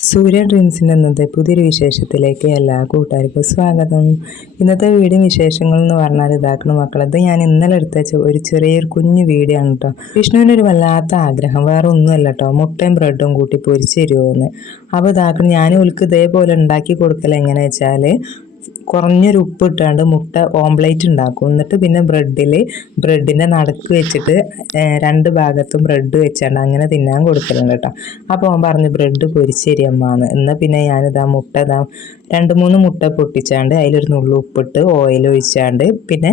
സൂര്യ ഡ്രീംസിന്റെ ഇന്നത്തെ പുതിയൊരു വിശേഷത്തിലേക്ക് എല്ലാ കൂട്ടുകാർക്കും സ്വാഗതം. ഇന്നത്തെ വീഡിയോ വിശേഷങ്ങൾ എന്ന് പറഞ്ഞാൽ ഇതാക്കണം മക്കളെ ഇത് ഞാൻ ഇന്നലെ എടുത്ത ഒരു ചെറിയൊരു കുഞ്ഞു വീഡിയോ ആണ് കേട്ടോ വിഷ്ണുവിന്റെ ഒരു വല്ലാത്ത ആഗ്രഹം വേറെ ഒന്നുമല്ല കേട്ടോ മുട്ടയും ബ്രെഡും കൂട്ടി പൊരിച്ച് തരുമോന്ന് അപ്പോൾ ഇതാക്കണം ഞാൻ ഉൾക്ക് ഇതേപോലെ ഉണ്ടാക്കി കൊടുക്കൽ എങ്ങനെ വെച്ചാൽ കുറഞ്ഞൊരു ഉപ്പ് ഇട്ടാണ്ട് മുട്ട ഓംപ്ലേറ്റ് ഉണ്ടാക്കും. എന്നിട്ട് പിന്നെ ബ്രെഡിൽ ബ്രെഡിന്റെ നടുക്ക് വെച്ചിട്ട് രണ്ട് ഭാഗത്തും ബ്രെഡ് വെച്ചാണ്ട് അങ്ങനെ തിന്നാൻ കൊടുക്കലുണ്ട് കേട്ടോ. അപ്പോൾ അവൻ പറഞ്ഞു ബ്രെഡ് പൊരിച്ചേരി അമ്മാന്ന്. എന്നാൽ പിന്നെ ഞാനിതാ മുട്ട ഇതാ രണ്ട് മൂന്ന് മുട്ട പൊട്ടിച്ചാണ്ട് അതിലൊരു നുള്ളു ഉപ്പിട്ട് ഓയിൽ ഒഴിച്ചാണ്ട് പിന്നെ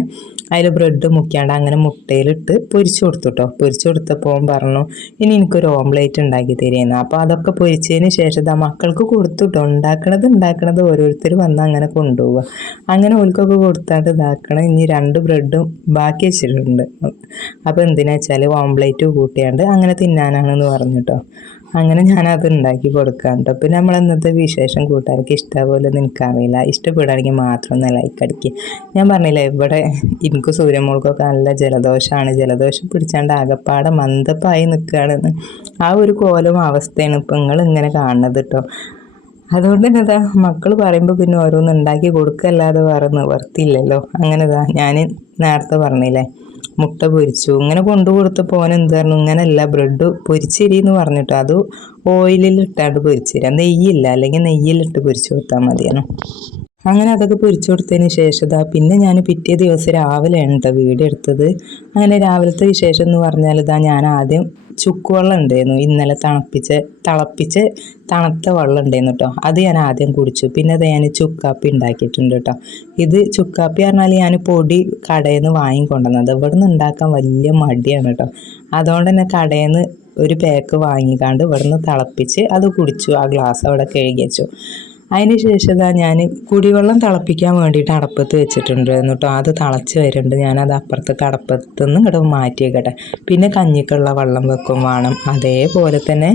അതിൽ ബ്രെഡ് മുക്കിയാണ്ട് അങ്ങനെ മുട്ടയിലിട്ട് പൊരിച്ചു കൊടുത്തു കേട്ടോ പൊരിച്ചു കൊടുത്തപ്പോൾ പറഞ്ഞു ഇനി എനിക്കൊരു ഓംലേറ്റ് ഉണ്ടാക്കി തരുമെന്ന് അപ്പോൾ അതൊക്കെ പൊരിച്ചതിന് ശേഷം ഇതാ മക്കൾക്ക് കൊടുത്തു കേട്ടോ ഉണ്ടാക്കണത് ഉണ്ടാക്കണത് ഓരോരുത്തർ വന്ന് അങ്ങനെ കൊണ്ടുപോവുക. അങ്ങനെ ഓൽക്കൊക്കെ കൊടുത്താണ്ട് ഇതാക്കണം. ഇനി രണ്ട് ബ്രെഡും ബാക്കി വെച്ചിട്ടുണ്ട്. അപ്പോൾ എന്തിനാ വെച്ചാൽ ഓംലേറ്റ് കൂട്ടിയാണ്ട് അങ്ങനെ തിന്നാനാണെന്ന് പറഞ്ഞിട്ടോ. അങ്ങനെ ഞാനത് ഉണ്ടാക്കി കൊടുക്കാം പിന്നെ നമ്മൾ ഇന്നത്തെ വിശേഷം കൂട്ടുകാർക്ക് ഇഷ്ടപോലെ നിനക്കറിയില്ല ഇഷ്ടപ്പെടുകയാണെങ്കിൽ മാത്രം ഒന്ന് ലൈക്ക് അടിക്കുക ഞാൻ പറഞ്ഞില്ലേ ഇവിടെ എനിക്ക് സൂര്യമോൾക്കൊക്കെ നല്ല ജലദോഷമാണ്. ജലദോഷം പിടിച്ചാണ്ട് ആകപ്പാടെ മന്ദപ്പായി നിൽക്കുകയാണെന്ന്. ആ ഒരു കോലം അവസ്ഥയാണ് ഇപ്പം നിങ്ങൾ ഇങ്ങനെ കാണുന്നത് കേട്ടോ. അതുകൊണ്ട് തന്നെ ഇതാ മക്കൾ പറയുമ്പോൾ പിന്നെ ഓരോന്ന് ഉണ്ടാക്കി കൊടുക്കല്ലാതെ വേറെ നിവർത്തിയില്ലല്ലോ. അങ്ങനെ ഇതാ ഞാൻ നേരത്തെ പറഞ്ഞില്ലേ മുട്ട പൊരിച്ചു. ഇങ്ങനെ കൊണ്ടു കൊടുത്തപ്പോൾ ഓൻ പറഞ്ഞു ഇങ്ങനെയല്ല ബ്രെഡ് പൊരിച്ചിരി എന്ന് പറഞ്ഞിട്ട് അത് ഓയിലിൽ ഇട്ടാണ്ട് പൊരിച്ചിരി. നെയ്യില്ല അല്ലെങ്കിൽ നെയ്യിലിട്ട് പൊരിച്ചു കൊടുത്താൽ മതിയാണ് അങ്ങനെ അതൊക്കെ പൊരിച്ചു കൊടുത്തതിന് ശേഷം പിന്നെ ഞാൻ പിറ്റേ ദിവസം രാവിലെയാണ് കേട്ടോ വീഡിയോ എടുത്തത്. അങ്ങനെ രാവിലത്തെ വിശേഷം എന്ന് പറഞ്ഞാൽ ഇതാ ഞാൻ ആദ്യം ചുക്കുവെള്ളം ഉണ്ടായിരുന്നു. ഇന്നലെ തണുപ്പിച്ച് തിളപ്പിച്ച് തണുത്ത വെള്ളം ഉണ്ടായിരുന്നു കേട്ടോ അത് ഞാൻ ആദ്യം കുടിച്ചു. പിന്നെ അത് ഞാൻ ചുക്കാപ്പി ഉണ്ടാക്കിയിട്ടുണ്ട് കേട്ടോ ഇത് ചുക്കാപ്പി പറഞ്ഞാൽ ഞാൻ പൊടി കടയിൽ നിന്ന് വാങ്ങിക്കൊണ്ടുവന്നത്. ഇവിടെ നിന്ന് ഉണ്ടാക്കാൻ വലിയ മടിയാണ് കേട്ടോ അതുകൊണ്ട് തന്നെ കടയിൽ നിന്ന് ഒരു പാക്ക് വാങ്ങിക്കാണ്ട് ഇവിടുന്ന് തിളപ്പിച്ച് അത് കുടിച്ചു. ആ ഗ്ലാസ് അവിടെ കഴുകി വെച്ചു. അതിന് ശേഷം ഇതാ ഞാൻ കുടിവെള്ളം തിളപ്പിക്കാൻ വേണ്ടിയിട്ട് അടപ്പത്ത് വെച്ചിട്ടുണ്ടായിരുന്നു കേട്ടോ അത് തിളച്ച് വരുന്നുണ്ട്. ഞാനത് അപ്പുറത്ത് കടപ്പത്ത് നിന്ന് ഇങ്ങോട്ട് മാറ്റിയേക്കട്ടെ. പിന്നെ കഞ്ഞിക്കുള്ള വെള്ളം വെക്കും വേണം. അതേപോലെ തന്നെ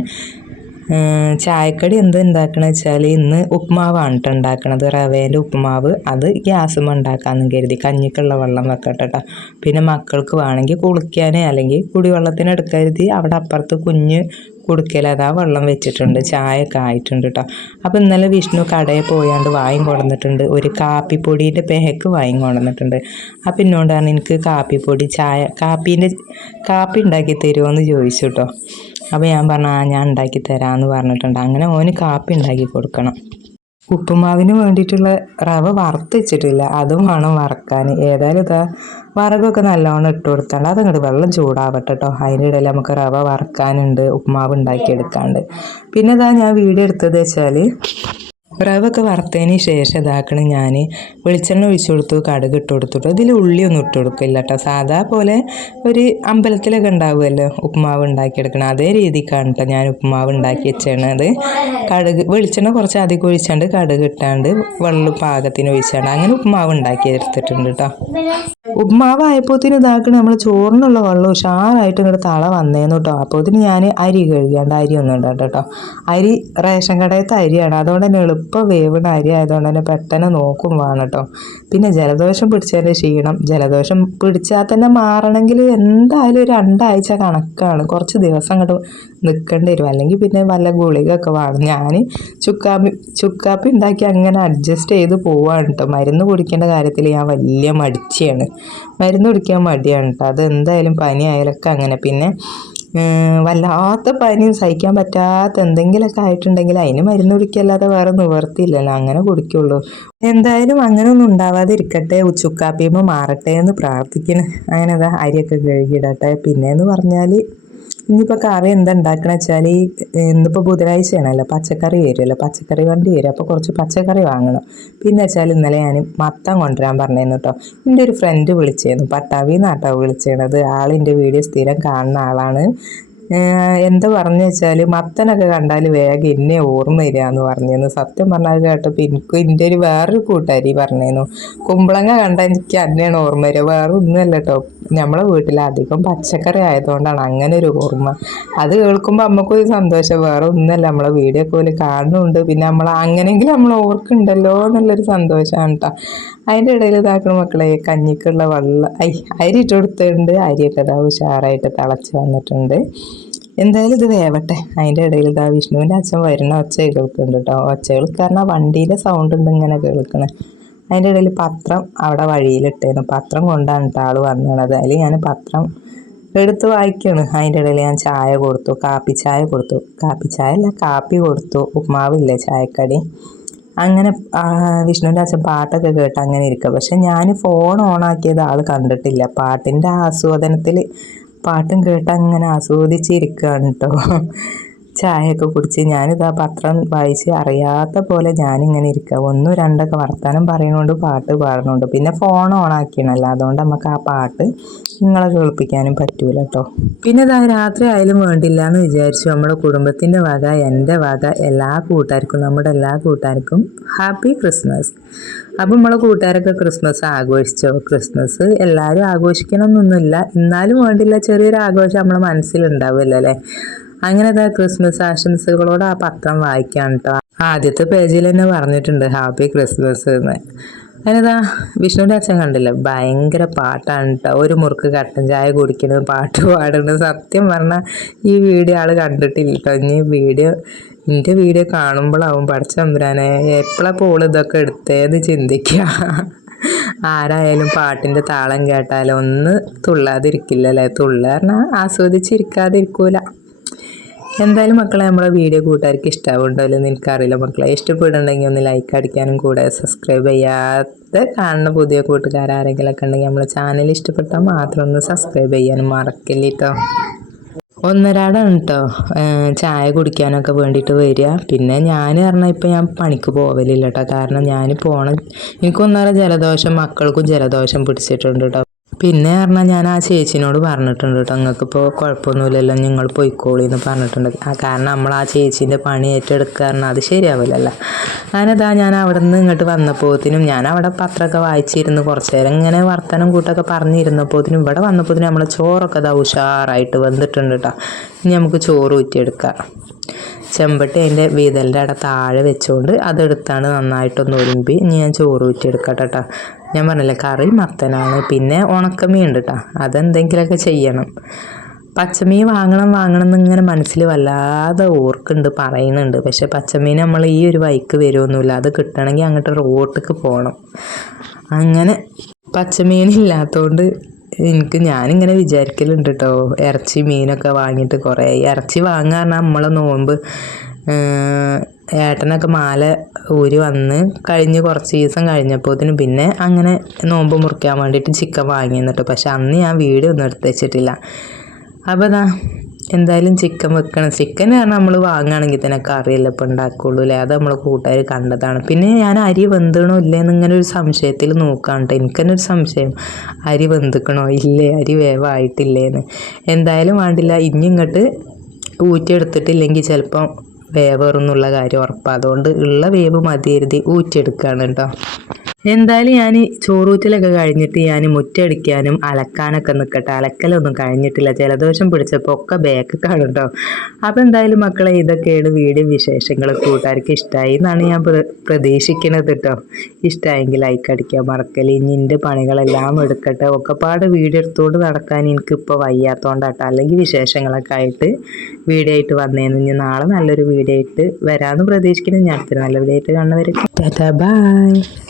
ചായക്കടി എന്ത് ഉണ്ടാക്കണ വെച്ചാൽ ഇന്ന് ഉപ്മാവാണ് കേട്ടോ ഉണ്ടാക്കണത് റവേന്റെ ഉപ്മാവ് അത് ഗ്യാസും ഉണ്ടാക്കാമെന്ന് കരുതി. കഞ്ഞിക്കുള്ള വെള്ളം വെക്കട്ടെ കേട്ടോ പിന്നെ മക്കൾക്ക് വേണമെങ്കിൽ കുളിക്കാനേ അല്ലെങ്കിൽ കുടിവെള്ളത്തിന് എടുക്കരുതി. അവിടെ അപ്പുറത്ത് കുഞ്ഞ് കുടുക്കൽ അതാ വെള്ളം വെച്ചിട്ടുണ്ട്. ചായ ഒക്കെ ആയിട്ടുണ്ട് കേട്ടോ അപ്പോൾ ഇന്നലെ വിഷ്ണു കടയിൽ പോയാണ്ട് വായും കൊണ്ടുവന്നിട്ടുണ്ട് ഒരു കാപ്പിപ്പൊടിയുടെ പെഹക്ക് വായും കൊണ്ടുവന്നിട്ടുണ്ട് ആ എന്നോടാണ് എനിക്ക് കാപ്പിപ്പൊടി ചായ കാപ്പീന്റെ കാപ്പി ഉണ്ടാക്കി തരുമോ എന്ന് ചോദിച്ചു കേട്ടോ അപ്പോൾ ഞാൻ പറഞ്ഞു ആ ഞാൻ ഉണ്ടാക്കി തരാമെന്ന് പറഞ്ഞിട്ടുണ്ട്. അങ്ങനെ ഓന് കാപ്പി ഉണ്ടാക്കി കൊടുക്കണം. ഉപ്പുമാവിന് വേണ്ടിയിട്ടുള്ള റവ വറുത്ത് വെച്ചിട്ടില്ല അതും വേണം വറക്കാൻ. ഏതായാലും ഇതാ വറകൊക്കെ നല്ലോണം ഇട്ട് കൊടുത്താണ്ട് അതങ്ങോട്ട് വെള്ളം ചൂടാവട്ടെ കേട്ടോ അതിന്റെ ഇടയിൽ നമുക്ക് റവ വറക്കാനുണ്ട് ഉപ്പുമാവ് ഉണ്ടാക്കിയെടുക്കാണ്ട്. പിന്നെ ഇതാ ഞാൻ വീഡിയോ എടുത്തത് വെച്ചാൽ റവൊക്കെ വറുത്തതിന് ശേഷം ഇതാക്കണം ഞാൻ വെളിച്ചെണ്ണ ഒഴിച്ചു കൊടുത്തു കടുക് ഇട്ട് കൊടുത്തിട്ട്. ഇതിൽ ഉള്ളിയൊന്നും ഇട്ട് കൊടുക്കില്ല കേട്ടോ സാധാ പോലെ ഒരു അമ്പലത്തിലൊക്കെ ഉണ്ടാവുമല്ലോ ഉപ്പുമാവ് ഉണ്ടാക്കിയെടുക്കണം. അതേ രീതിക്കാണ് കേട്ടോ ഞാൻ ഉപ്പുമാവ് ഉണ്ടാക്കി വെച്ചത് കടുക് വെളിച്ചെണ്ണ കുറച്ച് അധികം ഒഴിച്ചാണ്ട് കടുക് ഇട്ടാണ്ട് വെള്ളം പാകത്തിന് ഒഴിച്ചാണ്ട് അങ്ങനെ ഉപ്പുമാവ് ഉണ്ടാക്കി എടുത്തിട്ടുണ്ട് കേട്ടോ ഉപ്പുമാവ് ആയപ്പോത്തിന് ഇതാക്കണ നമ്മൾ ചോറിനുള്ള വെള്ളം ഉഷാറായിട്ട് ഇങ്ങോട്ട് തള വന്നേന്നു കേട്ടോ അപ്പോത്തിന് ഞാൻ അരി കഴുകിയാണ്ട് അരി ഒന്നും ഉണ്ടാട്ടോ കേട്ടോ അരി റേഷൻ കടയത്തെ അരിയാണ്. അതുകൊണ്ട് തന്നെ എളുപ്പം വേവണ അരി ആയതുകൊണ്ട് തന്നെ പെട്ടെന്ന് നോക്കും വേണം കേട്ടോ പിന്നെ ജലദോഷം പിടിച്ചതിന്റെ ക്ഷീണം. ജലദോഷം പിടിച്ചാൽ തന്നെ മാറണമെങ്കിൽ എന്തായാലും ഒരു രണ്ടാഴ്ച കണക്കാണ്. കുറച്ച് ദിവസം അങ്ങോട്ട് നിൽക്കേണ്ടി വരും. അല്ലെങ്കിൽ പിന്നെ വല്ല ഗുളികയൊക്കെ വേണം ഞാൻ ചുക്കാപ്പി ചുക്കാപ്പി ഉണ്ടാക്കി അങ്ങനെ അഡ്ജസ്റ്റ് ചെയ്ത് പോവാണ് കേട്ടോ മരുന്ന് കുടിക്കേണ്ട കാര്യത്തിൽ ഞാൻ വലിയ മടിച്ചിയാണ്. മരുന്ന് കുടിക്കാൻ മടിയാണ് കേട്ടോ അത് എന്തായാലും പനി ആയാലൊക്കെ അങ്ങനെ. പിന്നെ വല്ലാത്ത പനിയും സഹിക്കാൻ പറ്റാത്ത എന്തെങ്കിലുമൊക്കെ ആയിട്ടുണ്ടെങ്കിൽ അതിന് മരുന്ന് കുടിക്കല്ലാതെ വേറെ നിവർത്തിയില്ലല്ലോ. അങ്ങനെ കുടിക്കുള്ളൂ. എന്തായാലും അങ്ങനെ ഒന്നും ഉണ്ടാവാതിരിക്കട്ടെ. ഉച്ചുക്കാപ്പിയുമ്പോൾ മാറട്ടെ എന്ന് പ്രാർത്ഥിക്കണം. അങ്ങനെ അരിയൊക്കെ കഴുകിയിടട്ടെ. പിന്നെയെന്ന് പറഞ്ഞാൽ ഇനിയിപ്പോൾ കറി എന്താ ഉണ്ടാക്കണ വെച്ചാൽ ഈ ഇന്നിപ്പോൾ ബുധനാഴ്ചയാണല്ലോ പച്ചക്കറി വരുമല്ലോ പച്ചക്കറി വണ്ടി വരും. അപ്പോൾ കുറച്ച് പച്ചക്കറി വാങ്ങണം. പിന്നെ വെച്ചാൽ ഇന്നലെ ഞാൻ മത്തം കൊണ്ടുവരാൻ പറഞ്ഞിരുന്നു കേട്ടോ എന്റെ ഒരു ഫ്രണ്ട് വിളിച്ചിരുന്നു. പട്ടാവി നാട്ടോ വിളിച്ചേണത് ആളിന്റെ വീഡിയോ സ്ഥിരം കാണുന്ന ആളാണ്. എന്താ പറഞ്ഞു വെച്ചാൽ മത്തനൊക്കെ കണ്ടാൽ വേഗം എന്നെ ഓർമ്മ വരിക എന്ന് പറഞ്ഞിരുന്നു. സത്യം പറഞ്ഞാൽ കേട്ടപ്പോൾ എനിക്ക് എന്റെ ഒരു വേറൊരു കൂട്ടുകാരി പറഞ്ഞിരുന്നു. കുമ്പളങ്ങ കണ്ടാൽ എനിക്ക് അന്നെയാണ് ഓർമ്മ വരിക. വേറെ ഒന്നുമല്ല കേട്ടോ നമ്മളെ വീട്ടിൽ അധികം പച്ചക്കറി ആയതുകൊണ്ടാണ് അങ്ങനെ ഒരു ഓർമ്മ. അത് കേൾക്കുമ്പോൾ നമുക്കൊരു സന്തോഷം. വേറെ ഒന്നുമല്ല. നമ്മളെ വീഡിയോ പോലെ കാണുന്നുണ്ട്. പിന്നെ നമ്മൾ അങ്ങനെയെങ്കിലും നമ്മൾ ഓർക്കുന്നുണ്ടല്ലോ എന്നുള്ളൊരു സന്തോഷമാണ് കേട്ടോ അതിന്റെ ഇടയിൽ ഇതാക്കണ മക്കളെ കഞ്ഞിക്കുള്ള വെള്ളം ഐ അരി ഇട്ട് കൊടുത്തിട്ടുണ്ട്. അരിയൊക്കെ ഇതാ ഉഷാറായിട്ട് തിളച്ച് വന്നിട്ടുണ്ട്. എന്തായാലും ഇത് വേവട്ടെ. അതിന്റെ ഇടയിൽ ഇതാ വിഷ്ണുവിന്റെ അച്ഛൻ വരുന്ന ഒച്ച കേൾക്കുന്നുണ്ട് കേട്ടോ ഒച്ച കാരണം വണ്ടീന്റെ സൗണ്ട് ഉണ്ട് ഇങ്ങനെ കേൾക്കണേ. അതിന്റെ ഇടയിൽ പത്രം അവിടെ വഴിയിലിട്ടേനു. പത്രം കൊണ്ടാണ് കേട്ടോ ആൾ വന്നത്. അതിൽ ഞാൻ പത്രം എടുത്ത് വായിക്കുകയാണ് അതിന്റെ ഇടയിൽ ഞാൻ ചായ കൊടുത്തു. കാപ്പി ചായ കൊടുത്തു. കാപ്പി ചായ അല്ല കാപ്പി കൊടുത്തു. ഉപ്മാവില്ലേ ചായക്കടി. അങ്ങനെ വിഷ്ണുവിന്റെ അച്ഛൻ പാട്ടൊക്കെ കേട്ട് അങ്ങനെ ഇരിക്കുക പക്ഷെ ഞാൻ ഫോൺ ഓണാക്കിയത് ആൾ കണ്ടിട്ടില്ല. പാട്ടിന്റെ ആസ്വാദനത്തിൽ പാട്ടും കേട്ട് അങ്ങനെ ആസ്വദിച്ചിരിക്കുകയാണ് കേട്ടോ ചായയൊക്കെ കുടിച്ച് ഞാനിതാ പത്രം വായിച്ച് അറിയാത്ത പോലെ ഞാനിങ്ങനെ ഇരിക്കുക ഒന്നും രണ്ടൊക്കെ വർത്തമാനം പറയണോണ്ട് പാട്ട് പാടുന്നുണ്ട് പിന്നെ ഫോൺ ഓൺ ഓണാക്കിയണല്ലോ അതുകൊണ്ട് നമുക്ക് ആ പാട്ട് നിങ്ങളെ കേൾപ്പിക്കാനും പറ്റൂല കേട്ടോ പിന്നെ ഇതാ രാത്രി ആയാലും വേണ്ടില്ല എന്ന് വിചാരിച്ചു. നമ്മുടെ കുടുംബത്തിന്റെ വക എന്റെ വക എല്ലാ കൂട്ടുകാർക്കും നമ്മുടെ എല്ലാ കൂട്ടുകാർക്കും ഹാപ്പി ക്രിസ്മസ്. അപ്പം നമ്മളെ കൂട്ടുകാരൊക്കെ ക്രിസ്മസ് ആഘോഷിച്ചോ? ക്രിസ്മസ് എല്ലാവരും ആഘോഷിക്കണമെന്നൊന്നുമില്ല എന്നാലും വേണ്ടില്ല. ചെറിയൊരു ആഘോഷം നമ്മളെ മനസ്സിലുണ്ടാവുമല്ലോ അല്ലേ? അങ്ങനെ ക്രിസ്മസ് ആശംസകളോട് ആ പത്രം വായിക്കാൻ കേട്ടോ ആദ്യത്തെ പേജിൽ തന്നെ പറഞ്ഞിട്ടുണ്ട് ഹാപ്പി ക്രിസ്മസ് എന്ന്. അതിനതാ വിഷ്ണുവിന്റെ അച്ഛൻ കണ്ടില്ല? ഭയങ്കര പാട്ടാണ് കേട്ടോ ഒരു മുറുക്ക് കട്ടൻ ചായ കുടിക്കുന്നത് പാട്ട് പാടുന്നത് സത്യം പറഞ്ഞാൽ ഈ വീഡിയോ ആൾ കണ്ടിട്ടില്ല കേട്ടോ ഇനി വീഡിയോ എന്റെ വീഡിയോ കാണുമ്പോഴാവും പഠിച്ചമ്പരാനെ എപ്പോഴാണ് പോൾ ഇതൊക്കെ എടുത്തേന്ന് ചിന്തിക്കുക ആരായാലും പാട്ടിന്റെ താളം കേട്ടാലും ഒന്ന് തുള്ളാതിരിക്കില്ല അല്ലേ തുള്ള പറഞ്ഞാൽ ആസ്വദിച്ചിരിക്കാതിരിക്കൂല. എന്തായാലും മക്കളെ നമ്മളെ വീഡിയോ കൂട്ടുകാർക്ക് ഇഷ്ടമാവുണ്ടോ എന്ന് എനിക്കറിയില്ല. മക്കളെ ഇഷ്ടപ്പെടുന്നുണ്ടെങ്കിൽ ഒന്ന് ലൈക്ക് അടിക്കാനും കൂടെ സബ്സ്ക്രൈബ് ചെയ്യാതെ കാണുന്ന പുതിയ കൂട്ടുകാർ ആരെങ്കിലുമൊക്കെ ഉണ്ടെങ്കിൽ നമ്മളെ ചാനൽ ഇഷ്ടപ്പെട്ടാൽ മാത്രം ഒന്ന് സബ്സ്ക്രൈബ് ചെയ്യാനും മറക്കില്ല കേട്ടോ. ഒന്നരാടാണ് കേട്ടോ ചായ കുടിക്കാനൊക്കെ വേണ്ടിയിട്ട് വരിക. പിന്നെ ഞാൻ പറഞ്ഞാൽ ഇപ്പം ഞാൻ പണിക്ക് പോവലില്ല കേട്ടോ കാരണം ഞാൻ പോണ എനിക്കൊന്നേറെ ജലദോഷം മക്കൾക്കും ജലദോഷം പിടിച്ചിട്ടുണ്ട് കേട്ടോ പിന്നെ പറഞ്ഞാൽ ഞാൻ ആ ചേച്ചിനോട് പറഞ്ഞിട്ടുണ്ട് കേട്ടോ നിങ്ങൾക്കിപ്പോൾ കുഴപ്പമൊന്നുമില്ലല്ലോ നിങ്ങൾ പോയിക്കോളി എന്ന് പറഞ്ഞിട്ടുണ്ട്. കാരണം നമ്മൾ ആ ചേച്ചീന്റെ പണി ഏറ്റെടുക്കുക പറഞ്ഞാൽ അത് ശരിയാവില്ലല്ലോ. അങ്ങനെതാ ഞാൻ അവിടെ നിന്ന് ഇങ്ങോട്ട് വന്നപ്പോഴത്തേനും ഞാൻ അവിടെ പത്രമൊക്കെ വായിച്ചിരുന്നു. കുറച്ച് നേരം ഇങ്ങനെ വർത്തനം കൂട്ടൊക്കെ പറഞ്ഞിരുന്നപ്പോഴത്തിനും ഇവിടെ വന്നപ്പോഴത്തിനും നമ്മളെ ചോറൊക്കെ ഇതാ ഉഷാറായിട്ട് വന്നിട്ടുണ്ട് കേട്ടോ. ഇനി നമുക്ക് ചോറ് ഊറ്റിയെടുക്കാം. ചെമ്പട്ടി അതിന്റെ വീതലിന്റെ അവിടെ താഴെ വെച്ചുകൊണ്ട് അതെടുത്താണ് നന്നായിട്ടൊന്ന് ഒരുമ്പി. ഇനി ഞാൻ ചോറ് ഊറ്റിയെടുക്കട്ടെ കേട്ടോ. ഞാൻ പറഞ്ഞില്ലേ കറി മത്തനാണ്. പിന്നെ ഉണക്കമീൻ ഉണ്ട് കേട്ടോ അതെന്തെങ്കിലുമൊക്കെ ചെയ്യണം. പച്ചമീൻ വാങ്ങണം വാങ്ങണം എന്നിങ്ങനെ മനസ്സിൽ വല്ലാതെ ഓർക്കുന്നുണ്ട് പറയുന്നുണ്ട്. പക്ഷെ പച്ചമീൻ നമ്മൾ ഈ ഒരു വൈക്ക് വരുമൊന്നുമില്ല അത് കിട്ടണമെങ്കിൽ അങ്ങോട്ട് റോട്ടിക്ക് പോകണം. അങ്ങനെ പച്ചമീൻ ഇല്ലാത്തതുകൊണ്ട് എനിക്ക് ഞാനിങ്ങനെ വിചാരിക്കലുണ്ട് കേട്ടോ ഇറച്ചി മീനൊക്കെ വാങ്ങിയിട്ട് കുറേ. ഇറച്ചി വാങ്ങാറാണ് നമ്മളെ നോമ്പ് ഏട്ടനൊക്കെ മാല ഊരി വന്ന് കഴിഞ്ഞ് കുറച്ച് ദിവസം കഴിഞ്ഞപ്പോഴത്തേനും പിന്നെ അങ്ങനെ നോമ്പ് മുറിക്കാൻ വേണ്ടിയിട്ട് ചിക്കൻ വാങ്ങി എന്നിട്ട് പക്ഷെ അന്ന് ഞാൻ വീട് ഒന്നും എടുത്ത് വെച്ചിട്ടില്ല. അപ്പോൾ ഇതാ എന്തായാലും ചിക്കൻ വെക്കണം. ചിക്കൻ കാരണം നമ്മൾ വാങ്ങുകയാണെങ്കിൽ തന്നെ കറിയല്ല ഇപ്പം ഉണ്ടാക്കുള്ളൂ അല്ലേ? അത് നമ്മൾ കൂട്ടുകാർ കണ്ടതാണ്. പിന്നെ ഞാൻ അരി വെന്തണോ ഇല്ലേന്ന് ഇങ്ങനെ ഒരു സംശയത്തിൽ നോക്കാം കേട്ടോ. എനിക്ക് തന്നെ ഒരു സംശയം. അരി വെന്തുക്കണോ? ഇല്ലേ? അരി വേവായിട്ടില്ലേന്ന്. എന്തായാലും വേണ്ടില്ല. ഇനി ഇങ്ങോട്ട് ഊറ്റിയെടുത്തിട്ടില്ലെങ്കിൽ ചിലപ്പം വേവേറുന്നുള്ള കാര്യം ഉറപ്പാണ് അതുകൊണ്ട് ഉള്ള വേവ് മതി കരുതി ഊറ്റിയെടുക്കുകയാണ് കേട്ടോ എന്തായാലും ഞാൻ ചോറൂറ്റിലൊക്കെ കഴിഞ്ഞിട്ട് ഞാൻ മുറ്റടിക്കാനും അലക്കാനൊക്കെ നിൽക്കട്ടെ അലക്കലൊന്നും കഴിഞ്ഞിട്ടില്ല. ജലദോഷം പിടിച്ചപ്പോൾ ഒക്കെ ബാക്ക് കാണുണ്ടോ അപ്പോൾ എന്തായാലും മക്കളെ ഇതൊക്കെയാണ് വീഡിയോ വിശേഷങ്ങൾ കൂട്ടുകാർക്ക് ഇഷ്ടമായി എന്നാണ് ഞാൻ പ്ര- പ്രതീക്ഷിക്കുന്നത് കേട്ടോ ഇഷ്ടമായെങ്കിൽ ലൈക്ക് അടിക്കാൻ മറക്കൽ. ഇനി എന്റെ പണികളെല്ലാം എടുക്കട്ടെ. ഒക്കെപ്പാട് വീഡിയോ എടുത്തുകൊണ്ട് നടക്കാൻ എനിക്കിപ്പോൾ വയ്യാത്തോണ്ടാട്ടോ. അല്ലെങ്കിൽ വിശേഷങ്ങളൊക്കെ ആയിട്ട് വീഡിയോ ആയിട്ട് വന്നേന്ന് ഇനി നാളെ നല്ലൊരു വീഡിയോ ആയിട്ട് വരാമെന്ന് പ്രതീക്ഷിക്കുന്നു. ഞാൻ അടുത്തൊരു നല്ല വീഡിയോ ആയിട്ട് ബൈ